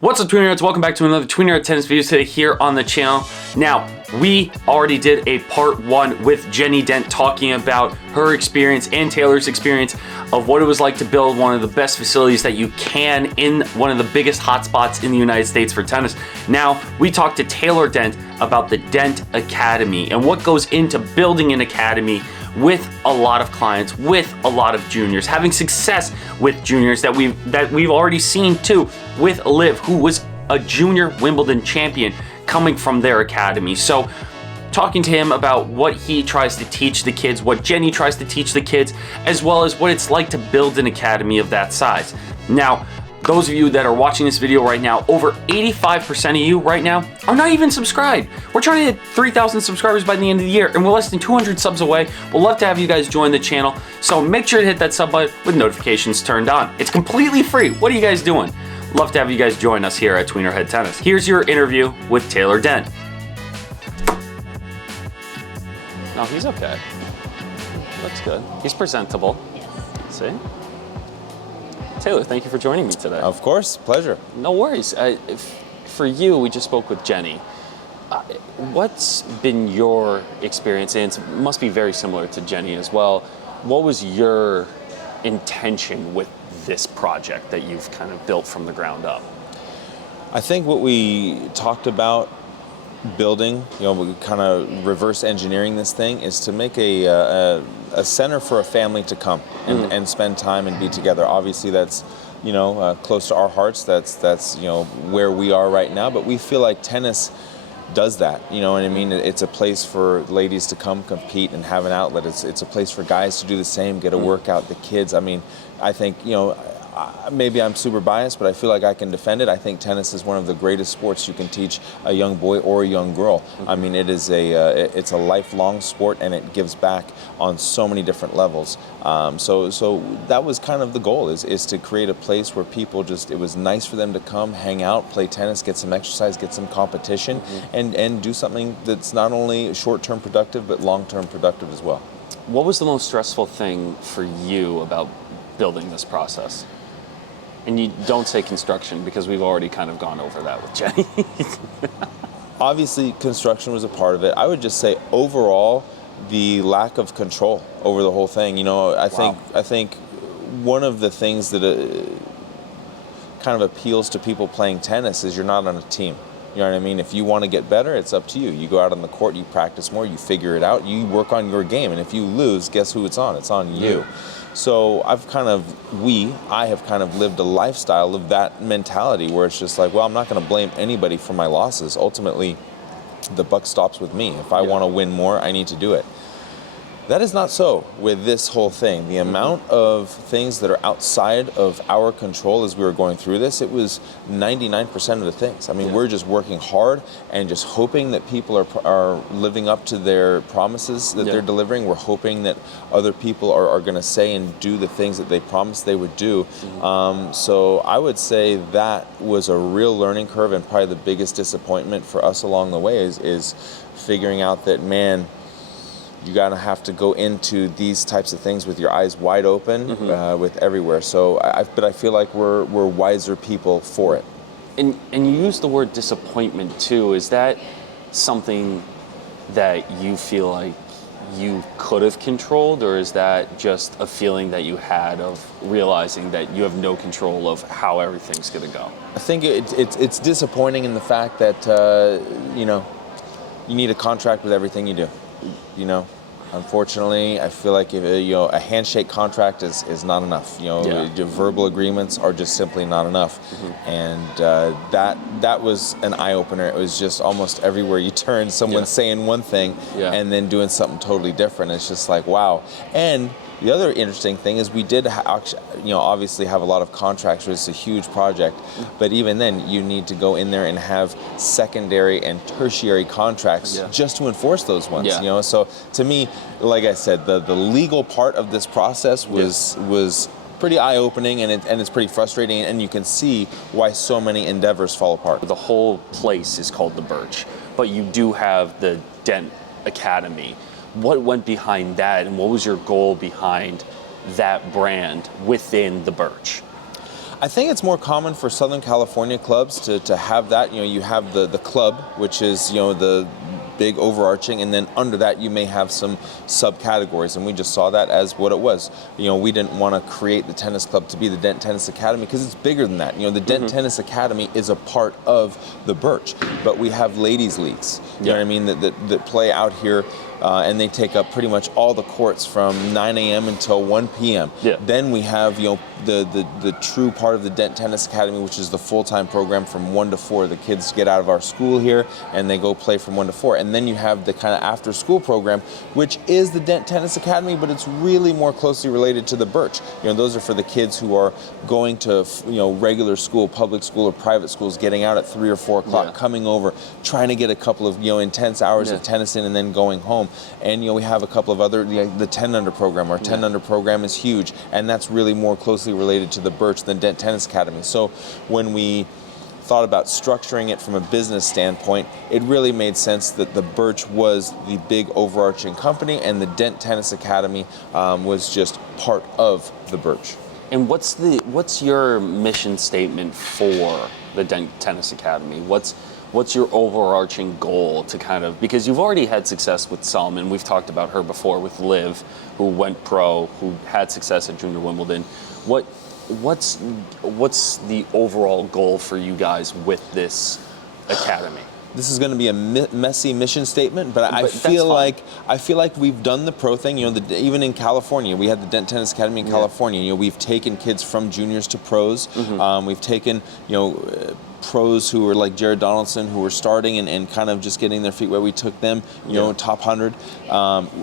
What's up, Tweener nerds? Welcome back to another Tweener tennis video today here on the channel. Now, we already did a part 1 with Jenny Dent talking about her experience and Taylor's experience of what it was like to build one of the best facilities that you can in one of the biggest hotspots in the United States for tennis. Now, we talked to Taylor Dent about the Dent Academy and what goes into building an academy with a lot of clients, with a lot of juniors, having success with juniors that we've already seen too, with Liv, who was a junior Wimbledon champion coming from their academy. So talking to him about what he tries to teach the kids, what Jenny tries to teach the kids, as well as what it's like to build an academy of that size. Now, those of you that are watching this video right now, over 85% of you right now are not even subscribed. We're trying to hit 3,000 subscribers by the end of the year, and we're less than 200 subs away. We'd love to have you guys join the channel, so make sure to hit that sub button with notifications turned on. It's completely free. What are you guys doing? Love to have you guys join us here at Tweener Head Tennis. Here's your interview with Taylor Dent. No, he's okay. Looks good. He's presentable. Yes. See? Taylor, thank you for joining me today. Of course, pleasure. No worries. For you, we just spoke with Jenny. What's been your experience, and it must be very similar to Jenny as well. What was your intention with this project that you've kind of built from the ground up? I think what we talked about building, we kind of reverse engineering this thing, is to make a center for a family to come and spend time and be together. Obviously, that's close to our hearts. That's where we are right now. But we feel like tennis does that. You know what I mean? It's a place for ladies to come compete and have an outlet. It's a place for guys to do the same, get a workout. The kids. I mean, I think maybe I'm super biased, but I feel like I can defend it. I think tennis is one of the greatest sports you can teach a young boy or a young girl. I mean, it's a lifelong sport, and it gives back on so many different levels. So that was kind of the goal, is to create a place where people it was nice for them to come, hang out, play tennis, get some exercise, get some competition, and do something that's not only short-term productive, but long-term productive as well. What was the most stressful thing for you about building this process? And you don't say construction, because we've already kind of gone over that with Jenny. Obviously, construction was a part of it. I would just say overall, the lack of control over the whole thing. I think one of the things that kind of appeals to people playing tennis is you're not on a team. You know what I mean? If you want to get better, it's up to you. You go out on the court, you practice more, you figure it out, you work on your game. And if you lose, guess who it's on? It's on you. So I have kind of lived a lifestyle of that mentality, where it's just like, well, I'm not going to blame anybody for my losses. Ultimately, the buck stops with me. If I want to win more, I need to do it. That is not so with this whole thing. The amount of things that are outside of our control as we were going through this, it was 99% of the things. I mean, we're just working hard and just hoping that people are living up to their promises that they're delivering. We're hoping that other people are going to say and do the things that they promised they would do. So I would say that was a real learning curve, and probably the biggest disappointment for us along the way is figuring out that, man, you gotta have to go into these types of things with your eyes wide open, with everywhere. So, but I feel like we're wiser people for it. And you use the word disappointment too. Is that something that you feel like you could have controlled, or is that just a feeling that you had of realizing that you have no control of how everything's gonna go? I think it's disappointing in the fact that you need a contract with everything you do. Unfortunately, I feel like a handshake contract is not enough. Your verbal agreements are just simply not enough, and that was an eye opener. It was just almost everywhere you turn, someone's saying one thing and then doing something totally different. It's just like, wow. And the other interesting thing is we did obviously have a lot of contracts, so it's a huge project, but even then you need to go in there and have secondary and tertiary contracts just to enforce those ones. So to me, like I said, the legal part of this process was pretty eye-opening, and it's pretty frustrating, and you can see why so many endeavors fall apart. The whole place is called the Birch, but you do have the Dent Academy. What went behind that, and what was your goal behind that brand within the Birch? I think it's more common for Southern California clubs to have that. You know, you have the club, which is, you know, the big overarching, and then under that you may have some subcategories, and we just saw that as what it was. You know, we didn't want to create the tennis club to be the Dent Tennis Academy because it's bigger than that. You know, the Dent Tennis Academy is a part of the Birch, but we have ladies leagues, you know what I mean, that play out here. And they take up pretty much all the courts from 9 a.m. until 1 p.m. Yeah. Then we have, you know, the true part of the Dent Tennis Academy, which is the full-time program from 1 to 4. The kids get out of our school here and they go play from 1 to 4. And then you have the kind of after-school program, which is the Dent Tennis Academy, but it's really more closely related to the Birch. You know, those are for the kids who are going to, you know, regular school, public school or private schools, getting out at 3 or 4 o'clock, coming over, trying to get a couple of, you know, intense hours of tennis in and then going home. And, you know, we have a couple of other, the 10 under program. Our 10 under program is huge, and that's really more closely related to the Birch than Dent Tennis Academy. So when we thought about structuring it from a business standpoint, it really made sense that the Birch was the big overarching company, and the Dent Tennis Academy was just part of the Birch. And what's your mission statement for the Dent Tennis Academy? What's your overarching goal to kind of, because you've already had success with Solomon, we've talked about her before with Liv, who went pro, who had success at Junior Wimbledon. What's the overall goal for you guys with this academy? This is going to be a messy mission statement, but I feel like we've done the pro thing. You know, even in California, we had the Dent Tennis Academy in California. You know, we've taken kids from juniors to pros. We've taken, you know, pros who were like Jared Donaldson, who were starting and kind of just getting their feet wet. We took them, you know, top 100.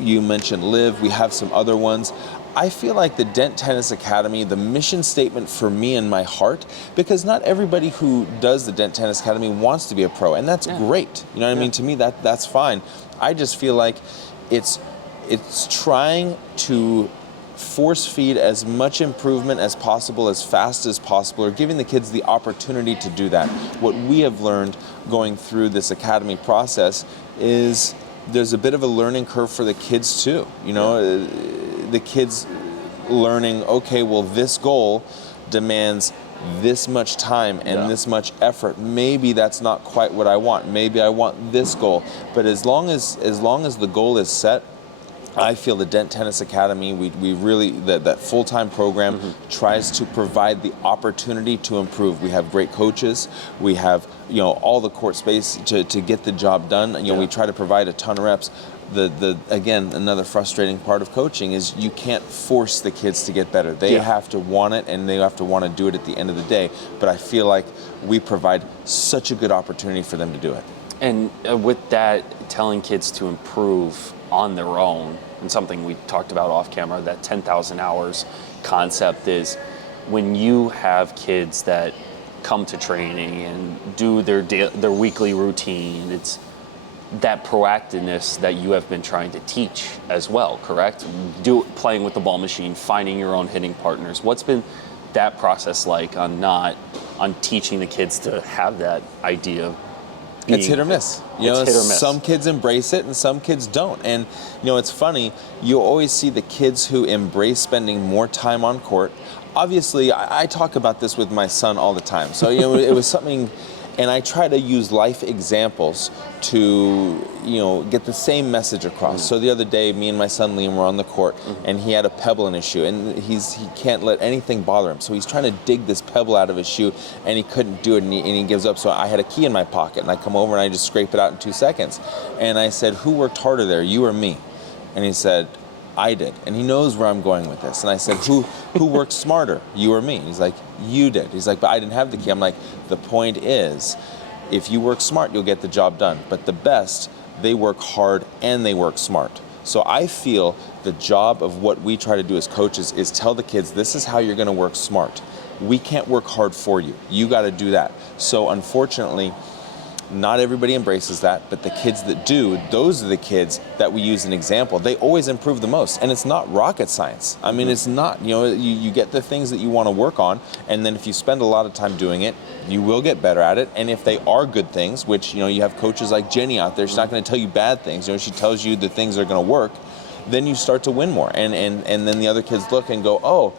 You mentioned Liv. We have some other ones. I feel like the Dent Tennis Academy, the mission statement for me in my heart, because not everybody who does the Dent Tennis Academy wants to be a pro, and that's great. You know what I mean? To me, that's fine. I just feel like it's trying to force feed as much improvement as possible, as fast as possible, or giving the kids the opportunity to do that. What we have learned going through this academy process is there's a bit of a learning curve for the kids too. You know, the kids learning, okay, well, this goal demands this much time and this much effort. Maybe that's not quite what I want. Maybe I want this goal. But as long as the goal is set, I feel the Dent Tennis Academy, we really, that full-time program tries to provide the opportunity to improve. We have great coaches. We have, you know, all the court space to get the job done. You know, we try to provide a ton of reps. Again, another frustrating part of coaching is you can't force the kids to get better. They have to want it, and they have to want to do it at the end of the day. But I feel like we provide such a good opportunity for them to do it. And with that, telling kids to improve on their own, and something we talked about off camera, that 10,000 hours concept is when you have kids that come to training and do their weekly routine, it's that proactiveness that you have been trying to teach as well, correct? Playing with the ball machine, finding your own hitting partners. What's been that process like on teaching the kids to have that idea of being, it's hit or miss. You know, some kids embrace it and some kids don't. And, you know, it's funny, you always see the kids who embrace spending more time on court. Obviously, I talk about this with my son all the time. So, you know, it was something, and I try to use life examples to, you know, get the same message across. So the other day, me and my son Liam were on the court, and he had a pebble in his shoe, and he can't let anything bother him. So he's trying to dig this pebble out of his shoe, and he couldn't do it, and he gives up. So I had a key in my pocket, and I come over and I just scrape it out in 2 seconds. And I said, "Who worked harder there, you or me?" And he said, "I did." And he knows where I'm going with this. And I said, who worked smarter, you or me? And he's like, "You did." He's like, "But I didn't have the key." I'm like, the point is, if you work smart, you'll get the job done. But the best, they work hard and they work smart. So I feel the job of what we try to do as coaches is tell the kids, this is how you're going to work smart. We can't work hard for you. You got to do that. So unfortunately, not everybody embraces that, but the kids that do, those are the kids that we use an example. They always improve the most, and it's not rocket science. I mean, it's not, you know, you get the things that you want to work on, and then if you spend a lot of time doing it, you will get better at it. And if they are good things, which, you know, you have coaches like Jenny out there, she's not going to tell you bad things, you know, she tells you the things that are going to work, then you start to win more. And then the other kids look and go, oh,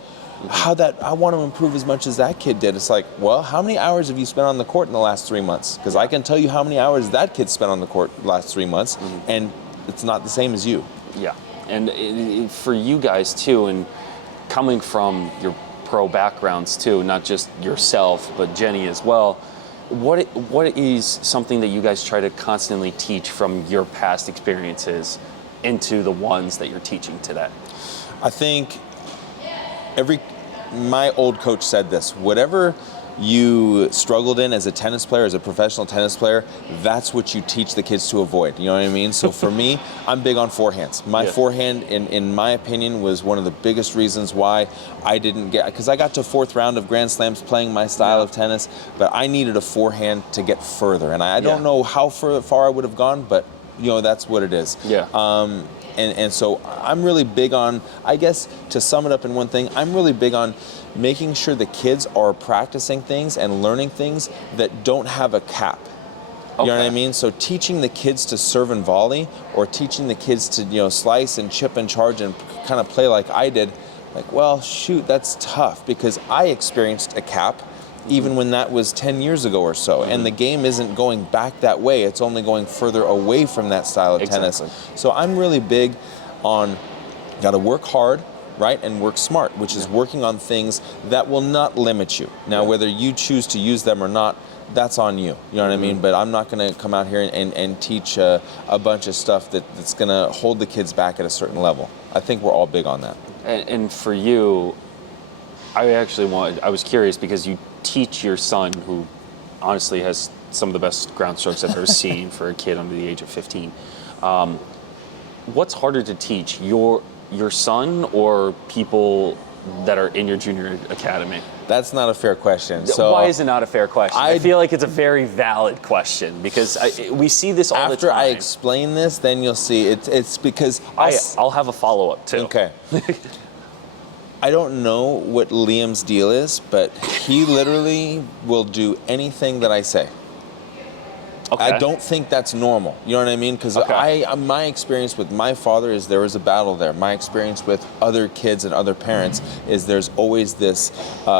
I want to improve as much as that kid did. It's like, well, how many hours have you spent on the court in the last 3 months? Because I can tell you how many hours that kid spent on the court the last 3 months, and it's not the same as you. Yeah, and for you guys too, and coming from your pro backgrounds too, not just yourself, but Jenny as well, what is something that you guys try to constantly teach from your past experiences into the ones that you're teaching today? I think my old coach said this, whatever you struggled in as a tennis player, as a professional tennis player, that's what you teach the kids to avoid. You know what I mean? So for me, I'm big on forehands. My forehand, in my opinion, was one of the biggest reasons why I didn't get, because I got to 4th round of Grand Slams playing my style of tennis, but I needed a forehand to get further. And I don't know how far I would have gone, but that's what it is. And so I'm really big on, I guess, to sum it up in one thing, I'm really big on making sure the kids are practicing things and learning things that don't have a cap. You know what I mean? So teaching the kids to serve and volley, or teaching the kids to, slice and chip and charge and kind of play like I did, like, well, shoot, that's tough, because I experienced a cap even when that was 10 years ago or so. And the game isn't going back that way. It's only going further away from that style of tennis. So I'm really big on, got to work hard, right, and work smart, which is working on things that will not limit you. Now, whether you choose to use them or not, that's on you. You know what I mean? But I'm not going to come out here and teach a bunch of stuff that's going to hold the kids back at a certain level. I think we're all big on that. And for you, I was curious, because you teach your son, who honestly has some of the best ground strokes I've ever seen for a kid under the age of 15. What's harder to teach, your son or people that are in your junior academy? That's not a fair question. So why is it not a fair question? I feel like it's a very valid question, because we see this all the time. After I explain this, then you'll see it's because I'll have a follow-up too. Okay. I don't know what Liam's deal is, but he literally will do anything that I say. Okay. I don't think that's normal. You know what I mean? Because my experience with my father is there was a battle there. My experience with other kids and other parents is there's always this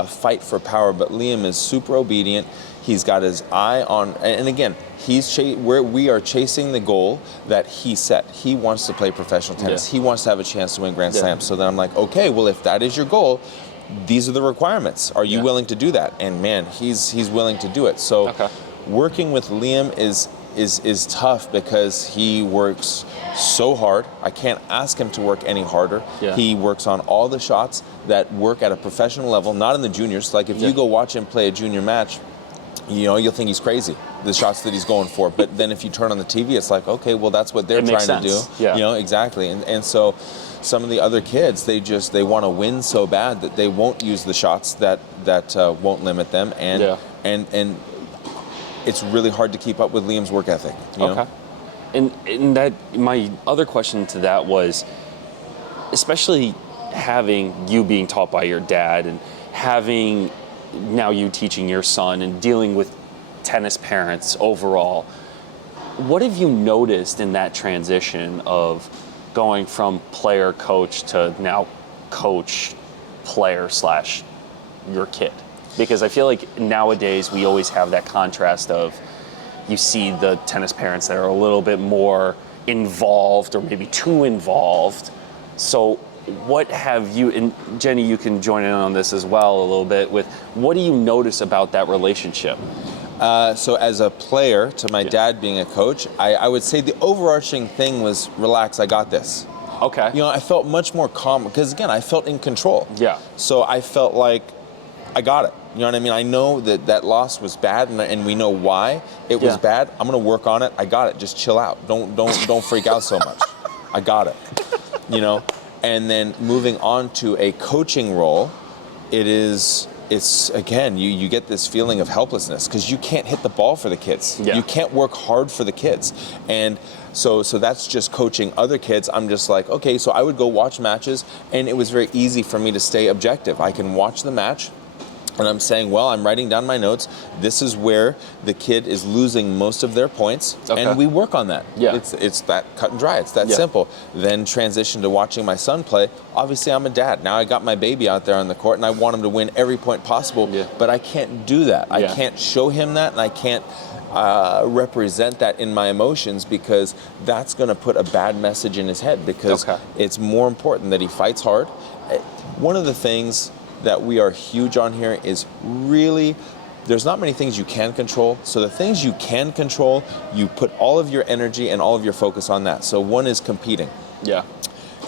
fight for power. But Liam is super obedient. He's got his eye on, and again, we are chasing the goal that he set. He wants to play professional tennis. He wants to have a chance to win Grand Slams. So then I'm like, okay, well, if that is your goal, these are the requirements. Are you willing to do that? And man, he's willing to do it. So working with Liam is tough, because he works so hard. I can't ask him to work any harder. He works on all the shots that work at a professional level, not in the juniors. Like if you go watch him play a junior match, you'll think he's crazy, the shots that he's going for. But then if you turn on the TV, it's like, okay, well, that's what they're trying to do. Exactly. And so some of the other kids, they want to win so bad that they won't use the shots that won't limit them. And it's really hard to keep up with Liam's work ethic. You know? And that, my other question to that was, especially having you being taught by your dad, and having now you teaching your son, and dealing with tennis parents overall, what have you noticed in that transition of going from player coach to now coach player / your kid? Because I feel like nowadays we always have that contrast of, you see the tennis parents that are a little bit more involved, or maybe too involved. So what have you, and Jenny, you can join in on this as well a little bit, with what do you notice about that relationship? So as a player, to my dad being a coach, I would say the overarching thing was, relax, I got this. Okay. I felt much more calm, because again, I felt in control. So I felt like I got it. You know what I mean? I know that loss was bad, and we know why it was bad. I'm gonna work on it. I got it. Just chill out. Don't freak out so much. I got it. And then moving on to a coaching role, it's again, you get this feeling of helplessness, because you can't hit the ball for the kids. You can't work hard for the kids. And so that's just coaching other kids. I'm just like, okay, so I would go watch matches, and it was very easy for me to stay objective. I can watch the match, And I'm saying, well, I'm writing down my notes. This is where the kid is losing most of their points, and we work on that. Yeah. It's that cut and dry. It's that simple. Then transition to watching my son play. Obviously, I'm a dad. Now I got my baby out there on the court, and I want him to win every point possible, but I can't do that. I can't show him that, and I can't represent that in my emotions, because that's going to put a bad message in his head, because it's more important that he fights hard. One of the things that we are huge on here is really, there's not many things you can control. So the things you can control, you put all of your energy and all of your focus on that. So one is competing. Yeah.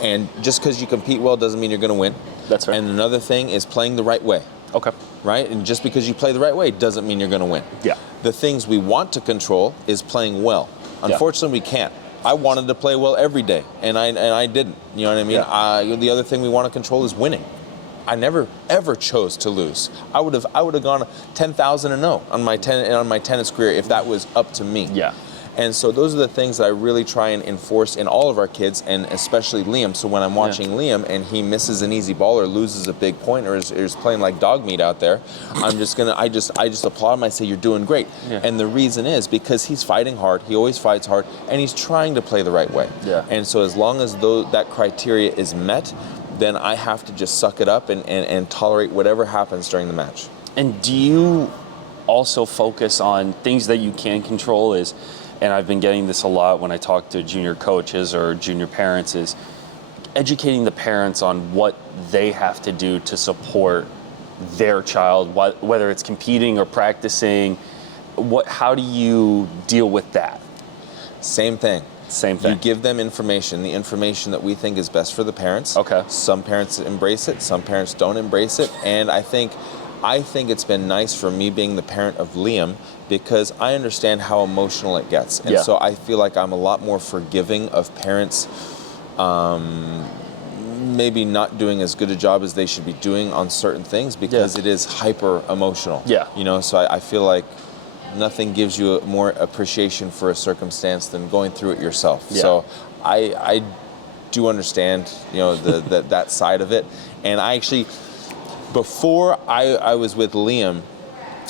And just because you compete well doesn't mean you're going to win. That's right. And another thing is playing the right way. Okay. Right? And just because you play the right way doesn't mean you're going to win. Yeah. The things we want to control is playing well. Unfortunately, we can't. I wanted to play well every day, and I didn't. You know what I mean? The other thing we want to control is winning. I never ever chose to lose. I would have gone 10,000-0 on my tennis career if that was up to me. Yeah. And so those are the things that I really try and enforce in all of our kids, and especially Liam. So when I'm watching Liam and he misses an easy ball or loses a big point or is playing like dog meat out there, I just applaud him. I say, you're doing great. Yeah. And the reason is because he's fighting hard. He always fights hard, and he's trying to play the right way. Yeah. And so as long as that criteria is met, then I have to just suck it up and tolerate whatever happens during the match. And do you also focus on things that you can control? And I've been getting this a lot when I talk to junior coaches or junior parents, is educating the parents on what they have to do to support their child, whether it's competing or practicing. How do you deal with that? Same thing. Same thing. You give them information, the information that we think is best for the parents. Okay. Some parents embrace it, some parents don't embrace it, and I think it's been nice for me being the parent of Liam, because I understand how emotional it gets. And so I feel like I'm a lot more forgiving of parents maybe not doing as good a job as they should be doing on certain things, because it is hyper emotional. Yeah. You know, so I feel like nothing gives you more appreciation for a circumstance than going through it yourself. Yeah. So I do understand, you know, that side of it. And I actually, before I was with Liam,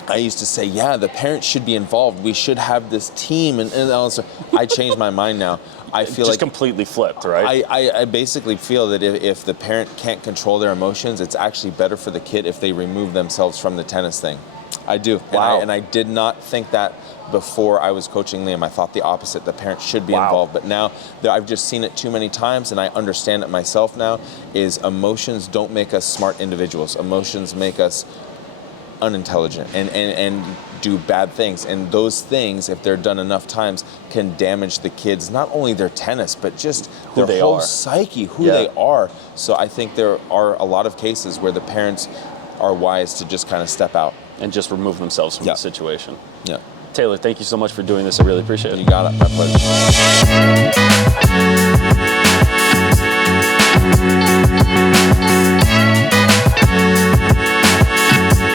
I used to say, yeah, the parents should be involved. We should have this team. And all this. I changed my mind now. I feel just completely flipped, right? I basically feel that if the parent can't control their emotions, it's actually better for the kid if they remove themselves from the tennis thing. I do. Wow. And I did not think that before I was coaching Liam. I thought the opposite. The parents should be involved. But now that I've just seen it too many times, and I understand it myself now, is emotions don't make us smart individuals. Emotions make us unintelligent and do bad things. And those things, if they're done enough times, can damage the kids, not only their tennis, but just their whole psyche, who they are. So I think there are a lot of cases where the parents are wise to just kind of step out. And just remove themselves from the situation. Yeah. Taylor, thank you so much for doing this. I really appreciate it. You got it. My pleasure.